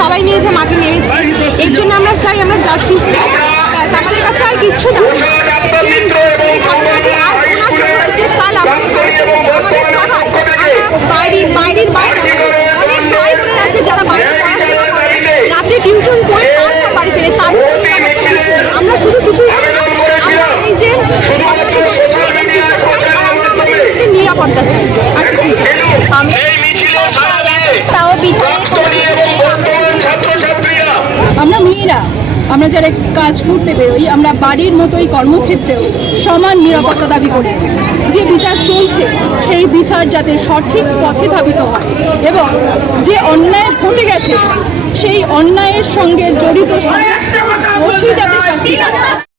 সবাই নিয়ে যে মাঠে নেমেছি, এর জন্য আমরা চাই আমরা জাস্টিস চাই। আমাদের কাছে আর কিচ্ছু না। বাইরের বাইরে অনেক ভাই বোন আছে যারা বাইরে পড়াশোনা করে, রাতে টিউশন করে তারপর বাড়ি ফেরে, তারপর আমরা শুধু কিছু এই যে নিরাপত্তা চাই। আমরা মেয়েরা আমরা যারা কাজ করতে বেরোই, আমরা বাড়ির মতোই কর্মক্ষেত্রেও সমান নিরাপত্তা দাবি করি। যে বিচার চলছে সেই বিচার যাতে সঠিক পথে ধাবিত হয় এবং যে অন্যায় ঘটে গেছে সেই অন্যায়ের সঙ্গে জড়িত সমস্ত দোষী যাতে শাস্তি পায়।